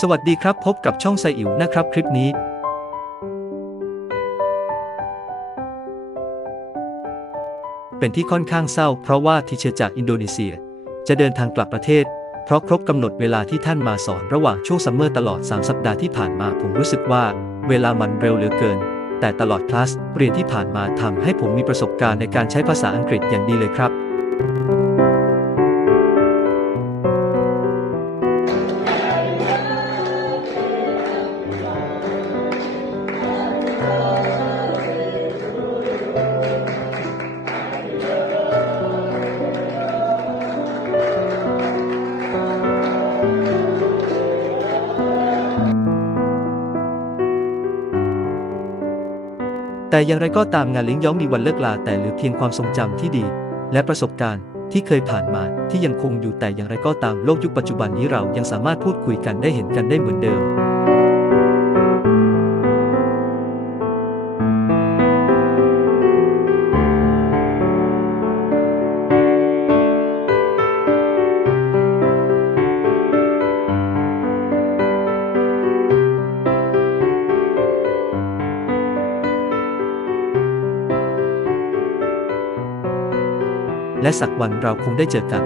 สวัสดีครับพบกับช่องไซอิ๋วนะครับคลิปนี้ เป็นที่ค่อนข้างเศร้า เพราะว่าทีเชจากอินโดนีเซีย จะเดินทางกลับประเทศ เพราะครบกำหนดเวลาที่ท่านมาสอนระหว่างช่วงซัมเมอร์ตลอด 3 สัปดาห์ที่ผ่านมาผมรู้สึกว่า เวลามันเร็วเหลือเกิน แต่ตลอดคลาสเรียนที่ผ่านมาทำให้ผมมีประสบการณ์ในการใช้ภาษาอังกฤษอย่างดีเลยครับ แต่อย่างไรก็ตามงานเลี้ยงย้อมมีวันเลิกลาแต่เหลือเพียงความทรงจำที่ดี และประสบการณ์ที่เคยผ่านมาที่ยังคงอยู่แต่อย่างไรก็ตามโลกยุคปัจจุบันนี้เรายังสามารถพูดคุยกันได้เห็นกันได้เหมือนเดิม และสักวันเราคงได้เจอกัน